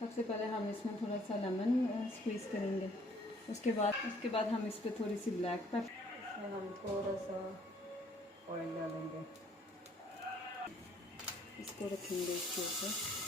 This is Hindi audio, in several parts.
सबसे पहले हम इसमें थोड़ा सा लेमन स्क्वीज़ करेंगे। उसके बाद हम इस पर थोड़ी सी ब्लैक पेपर, इसमें हम थोड़ा सा ऑयल डालेंगे, इसको रखेंगे इसके ऊपर।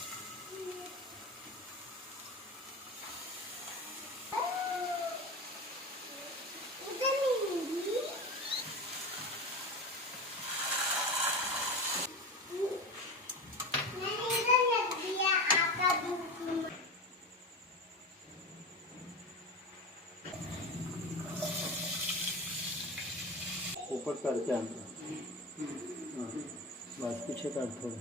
ऊपर कर कैमरा, हाँ बस पीछे कर थोड़ा।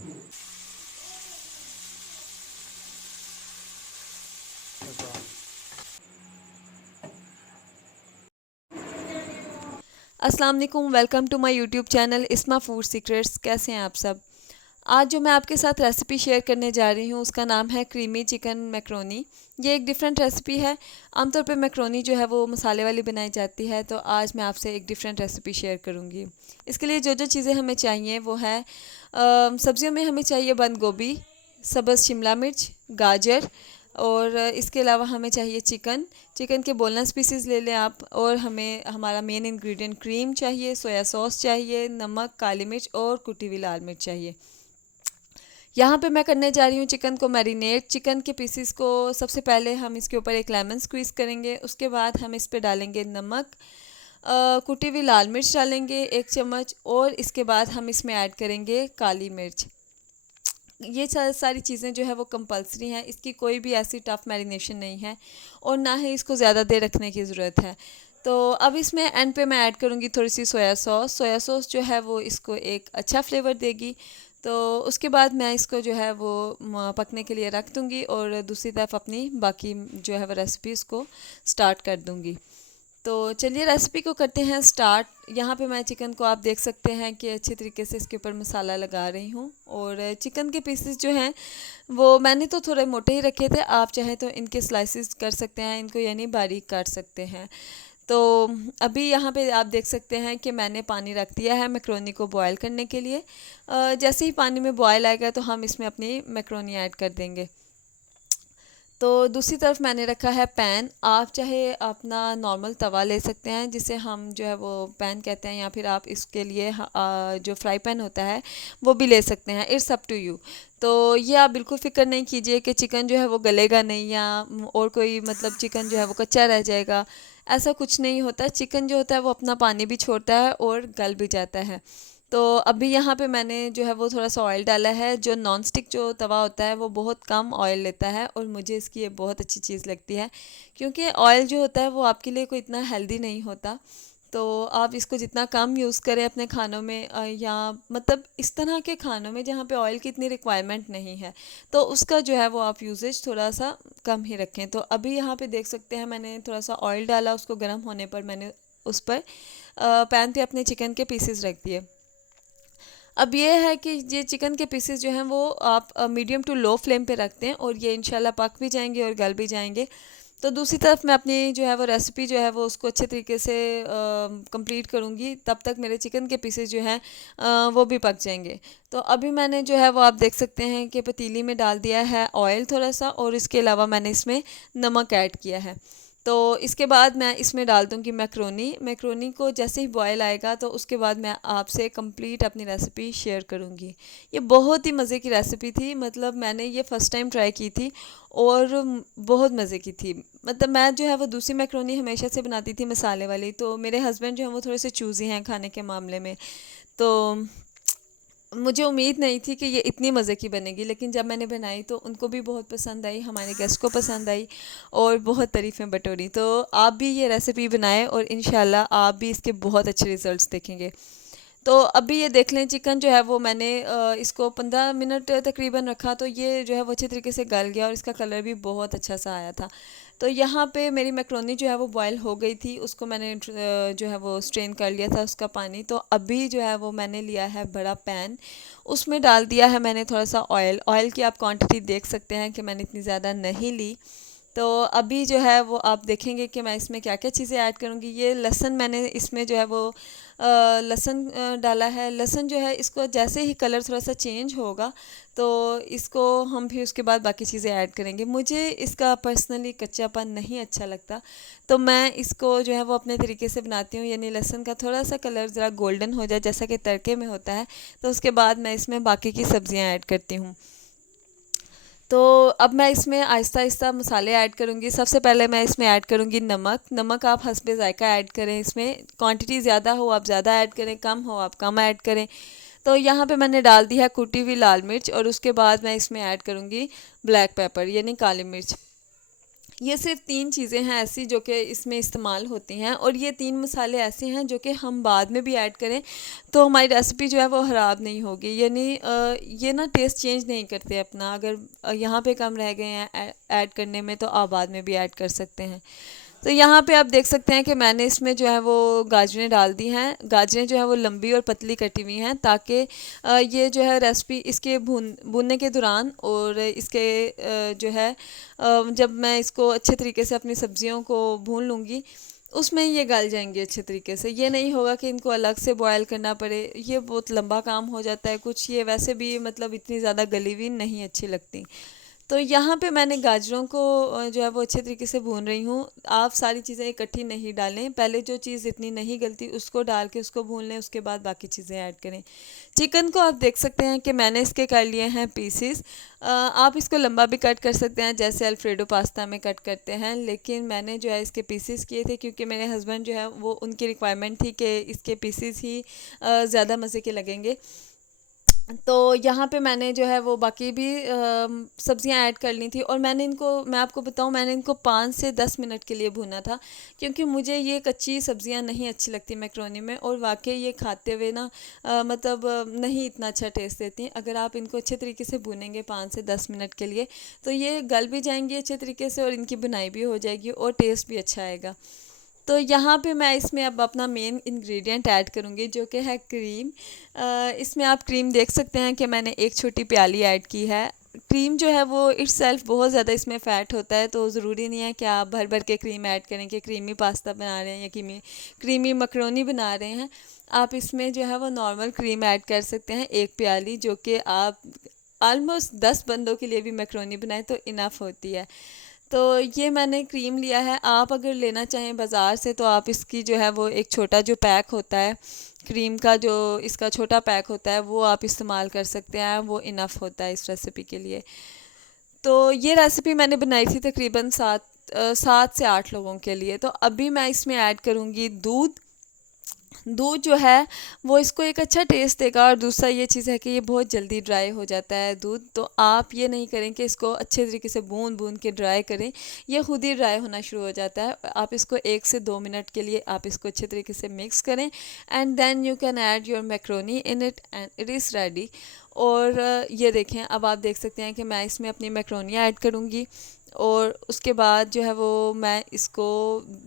अस्सलाम वालेकुम, welcome to my YouTube channel Isma food secrets. कैसे हैं आप सब? आज जो मैं आपके साथ रेसिपी शेयर करने जा रही हूँ उसका नाम है क्रीमी चिकन मैक्रोनी। ये एक डिफरेंट रेसिपी है। आमतौर पे मैक्रोनी जो है वो मसाले वाली बनाई जाती है, तो आज मैं आपसे एक डिफरेंट रेसिपी शेयर करूँगी। इसके लिए जो जो चीज़ें हमें चाहिए वो है, सब्जियों में हमें चाहिए बंद गोभी, सब्ज़ शिमला मिर्च, गाजर, और इसके अलावा हमें चाहिए चिकन। चिकन के बोनलेस पीसेस ले लें आप। और हमें हमारा मेन इंग्रेडिएंट क्रीम चाहिए, सोया सॉस चाहिए, नमक, काली मिर्च और कुटी हुई लाल मिर्च चाहिए। यहाँ पे मैं करने जा रही हूँ चिकन को मैरिनेट। चिकन के पीसेस को सबसे पहले हम इसके ऊपर एक लेमन स्क्वीज़ करेंगे। उसके बाद हम इस पर डालेंगे नमक, कुटी हुई लाल मिर्च डालेंगे 1 चम्मच, और इसके बाद हम इसमें ऐड करेंगे काली मिर्च। ये सारी चीज़ें जो है वो कंपलसरी हैं, इसकी कोई भी ऐसी टफ़ मैरिनेशन नहीं है और ना ही इसको ज़्यादा देर रखने की ज़रूरत है। तो अब इसमें एंड पे मैं ऐड करूँगी थोड़ी सी सोया सॉस। सोया सॉस जो है वो इसको एक अच्छा फ्लेवर देगी। तो उसके बाद मैं इसको जो है वो पकने के लिए रख दूँगी और दूसरी तरफ अपनी बाकी जो है वो रेसिपी इसको स्टार्ट कर दूँगी। तो चलिए रेसिपी को करते हैं स्टार्ट। यहाँ पे मैं चिकन को आप देख सकते हैं कि अच्छे तरीके से इसके ऊपर मसाला लगा रही हूँ। और चिकन के पीसेस जो हैं वो मैंने तो थोड़े मोटे ही रखे थे, आप चाहें तो इनके स्लाइसेस कर सकते हैं, इनको यानी बारीक काट सकते हैं। तो अभी यहाँ पे आप देख सकते हैं कि मैंने पानी रख दिया है मैक्रोनी को बॉयल करने के लिए। जैसे ही पानी में बॉयल आएगा तो हम इसमें अपनी मैक्रोनी ऐड कर देंगे। तो दूसरी तरफ मैंने रखा है पैन। आप चाहे अपना नॉर्मल तवा ले सकते हैं, जिसे हम जो है वो पैन कहते हैं, या फिर आप इसके लिए जो फ्राई पैन होता है वो भी ले सकते हैं। It's up to you. तो ये आप बिल्कुल फ़िक्र नहीं कीजिए कि चिकन जो है वो गलेगा नहीं, या और कोई मतलब चिकन जो है वो कच्चा रह जाएगा। ऐसा कुछ नहीं होता। चिकन जो होता है वो अपना पानी भी छोड़ता है और गल भी जाता है। तो अभी यहाँ पे मैंने जो है वो थोड़ा सा ऑयल डाला है। जो नॉन स्टिक जो तवा होता है वो बहुत कम ऑयल लेता है और मुझे इसकी ये बहुत अच्छी चीज़ लगती है, क्योंकि ऑयल जो होता है वो आपके लिए कोई इतना हेल्दी नहीं होता। तो आप इसको जितना कम यूज़ करें अपने खानों में, या मतलब इस तरह के खानों में जहाँ पे ऑयल की इतनी रिक्वायरमेंट नहीं है, तो उसका जो है वो आप यूजेज थोड़ा सा कम ही रखें। तो अभी यहाँ पे देख सकते हैं मैंने थोड़ा सा ऑयल डाला, उसको गर्म होने पर मैंने उस पर पैन पे अपने चिकन के पीसेस रख दिए। अब ये है कि ये चिकन के पीसेस जो हैं वो आप मीडियम टू लो फ्लेम पे रखते हैं और ये इंशाल्लाह पक भी जाएंगे और गल भी जाएंगे। तो दूसरी तरफ मैं अपनी जो है वो रेसिपी जो है वो उसको अच्छे तरीके से कंप्लीट करूँगी, तब तक मेरे चिकन के पीसेस जो हैं वो भी पक जाएंगे। तो अभी मैंने जो है वो आप देख सकते हैं कि पतीली में डाल दिया है ऑयल थोड़ा सा, और इसके अलावा मैंने इसमें नमक ऐड किया है। तो इसके बाद मैं इसमें डाल दूँगी मैक्रोनी। मैक्रोनी को जैसे ही बॉयल आएगा तो उसके बाद मैं आपसे कंप्लीट अपनी रेसिपी शेयर करूँगी। ये बहुत ही मज़े की रेसिपी थी, मतलब मैंने ये फ़र्स्ट टाइम ट्राई की थी और बहुत मज़े की थी। मतलब मैं जो है वो दूसरी मैक्रोनी हमेशा से बनाती थी मसाले वाली, तो मेरे हस्बैंड जो हैं वो थोड़े से चूज़ी हैं खाने के मामले में। तो मुझे उम्मीद नहीं थी कि ये इतनी मज़े की बनेगी, लेकिन जब मैंने बनाई तो उनको भी बहुत पसंद आई, हमारे गेस्ट को पसंद आई और बहुत तारीफ़ें बटोरी। तो आप भी ये रेसिपी बनाएं और इंशाल्लाह आप भी इसके बहुत अच्छे रिज़ल्ट्स देखेंगे। तो अभी ये देख लें, चिकन जो है वो मैंने इसको 15 मिनट तकरीबन रखा, तो ये जो है वो अच्छे तरीके से गल गया और इसका कलर भी बहुत अच्छा सा आया था। तो यहाँ पे मेरी मैक्रोनी जो है वो बॉयल हो गई थी, उसको मैंने जो है वो स्ट्रेन कर लिया था उसका पानी। तो अभी जो है वो मैंने लिया है बड़ा पैन, उसमें डाल दिया है मैंने थोड़ा सा ऑयल। ऑयल की आप क्वांटिटी देख सकते हैं कि मैंने इतनी ज़्यादा नहीं ली। तो अभी जो है वो आप देखेंगे कि मैं इसमें क्या क्या चीज़ें ऐड करूँगी। ये लहसुन मैंने इसमें जो है वो लहसुन डाला है। लहसुन जो है इसको जैसे ही कलर थोड़ा सा चेंज होगा तो इसको हम फिर उसके बाद बाकी चीज़ें ऐड करेंगे। मुझे इसका पर्सनली कच्चापन नहीं अच्छा लगता, तो मैं इसको जो है वो अपने तरीके से बनाती हूँ, यानी लहसुन का थोड़ा सा कलर ज़रा गोल्डन हो जाए जैसा कि तड़के में होता है, तो उसके बाद मैं इसमें बाकी की सब्ज़ियाँ ऐड करती हूँ। तो अब मैं इसमें आहिस्ता आहिस्ता मसाले ऐड करूँगी। सबसे पहले मैं इसमें ऐड करूँगी नमक। नमक आप हस्बे ज़ायका ऐड करें, इसमें क्वांटिटी ज़्यादा हो आप ज़्यादा ऐड करें, कम हो आप कम ऐड करें। तो यहाँ पे मैंने डाल दी है कुटी हुई लाल मिर्च, और उसके बाद मैं इसमें ऐड करूँगी ब्लैक पेपर यानी काली मिर्च। ये सिर्फ 3 चीज़ें हैं ऐसी जो कि इसमें इस्तेमाल होती हैं, और ये 3 मसाले ऐसे हैं जो कि हम बाद में भी ऐड करें तो हमारी रेसिपी जो है वो ख़राब नहीं होगी, यानी ये ना टेस्ट चेंज नहीं करते अपना। अगर यहाँ पे कम रह गए हैं ऐड करने में तो आप बाद में भी ऐड कर सकते हैं। तो यहाँ पे आप देख सकते हैं कि मैंने इसमें जो है वो गाजरें डाल दी हैं। गाजरें जो है वो लंबी और पतली कटी हुई हैं, ताकि ये जो है रेसिपी इसके भूनने के दौरान और इसके जो है जब मैं इसको अच्छे तरीके से अपनी सब्जियों को भून लूँगी उसमें ये गल जाएंगे अच्छे तरीके से। ये नहीं होगा कि इनको अलग से बॉयल करना पड़े, ये बहुत लंबा काम हो जाता है। कुछ ये वैसे भी मतलब इतनी ज़्यादा गली हुई नहीं अच्छी लगती। तो यहाँ पे मैंने गाजरों को जो है वो अच्छे तरीके से भून रही हूँ। आप सारी चीज़ें इकट्ठी नहीं डालें, पहले जो चीज़ इतनी नहीं गलती उसको डाल के उसको भून लें, उसके बाद बाकी चीज़ें ऐड करें। चिकन को आप देख सकते हैं कि मैंने इसके कर लिए हैं पीसीस। आप इसको लंबा भी कट कर सकते हैं जैसे अल्फ्रेडो पास्ता में कट करते हैं, लेकिन मैंने जो है इसके पीसीस किए थे क्योंकि मेरे हस्बैंड जो है वो उनकी रिक्वायरमेंट थी कि इसके पीसीस ही ज़्यादा मज़े के लगेंगे। तो यहाँ पे मैंने जो है वो बाकी भी सब्ज़ियाँ ऐड कर ली थी, और मैं आपको बताऊँ मैंने इनको 5 से 10 मिनट के लिए भूना था, क्योंकि मुझे ये कच्ची सब्ज़ियाँ नहीं अच्छी लगती मैक्रोनी में, और वाकई ये खाते हुए ना मतलब नहीं इतना अच्छा टेस्ट देती। अगर आप इनको अच्छे तरीके से भूनेंगे 5 से 10 मिनट के लिए तो ये गल भी जाएंगी अच्छे तरीके से और इनकी बुनाई भी हो जाएगी और टेस्ट भी अच्छा आएगा। तो यहाँ पे मैं इसमें अब अपना मेन इंग्रेडिएंट ऐड करूँगी जो कि है क्रीम। इसमें आप क्रीम देख सकते हैं कि मैंने 1 छोटी प्याली ऐड की है। क्रीम जो है वो इट्सेल्फ बहुत ज़्यादा इसमें फ़ैट होता है, तो ज़रूरी नहीं है कि आप भर भर के क्रीम ऐड करें कि क्रीमी पास्ता बना रहे हैं या क्रीमी मकरोनी बना रहे हैं। आप इसमें जो है वो नॉर्मल क्रीम ऐड कर सकते हैं 1 प्याली, जो कि आप आलमोस्ट 10 बंदों के लिए भी मकरोनी बनाएं तो इनफ होती है। तो ये मैंने क्रीम लिया है। आप अगर लेना चाहें बाज़ार से तो आप इसकी जो है वो एक छोटा जो पैक होता है क्रीम का, जो इसका छोटा पैक होता है वो आप इस्तेमाल कर सकते हैं, वो इनफ होता है इस रेसिपी के लिए। तो ये रेसिपी मैंने बनाई थी तकरीबन 7 से 8 लोगों के लिए। तो अभी मैं इसमें ऐड करूँगी दूध। दूध जो है वो इसको एक अच्छा टेस्ट देगा, और दूसरा ये चीज़ है कि ये बहुत जल्दी ड्राई हो जाता है दूध। तो आप ये नहीं करें कि इसको अच्छे तरीके से बूंद के ड्राई करें, ये खुद ही ड्राई होना शुरू हो जाता है। आप इसको 1 से 2 मिनट के लिए आप इसको अच्छे तरीके से मिक्स करें, and then you can add your macaroni in it and it is ready. और ये देखें, अब आप देख सकते हैं कि मैं इसमें अपनी मैक्रोनी ऐड करूँगी, और उसके बाद जो है वो मैं इसको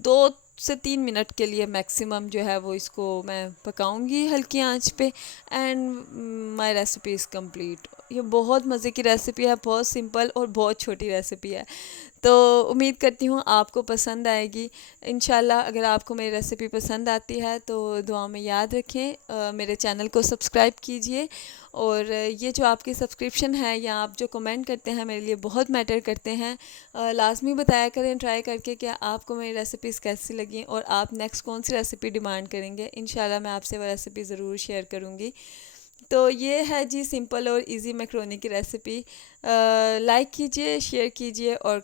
2 से 3 मिनट के लिए मैक्सिमम जो है वो इसको मैं पकाऊंगी हल्की आंच पे, and my recipe is complete. ये बहुत मज़े की रेसिपी है, बहुत सिंपल और बहुत छोटी रेसिपी है। तो उम्मीद करती हूँ आपको पसंद आएगी इंशाल्लाह। अगर आपको मेरी रेसिपी पसंद आती है तो दुआ में याद रखें, मेरे चैनल को सब्सक्राइब कीजिए, और ये जो आपकी सब्सक्रिप्शन है या आप जो कमेंट करते हैं मेरे लिए बहुत मैटर करते हैं। लाजमी बताया करें ट्राई करके कि आपको मेरी रेसिपीज़ कैसी लगी और आप नेक्स्ट कौन सी रेसिपी डिमांड करेंगे। इंशाल्लाह मैं आपसे वो रेसिपी ज़रूर शेयर करूँगी। तो ये है जी सिंपल और इजी मैक्रोनी की रेसिपी। लाइक कीजिए, शेयर कीजिए और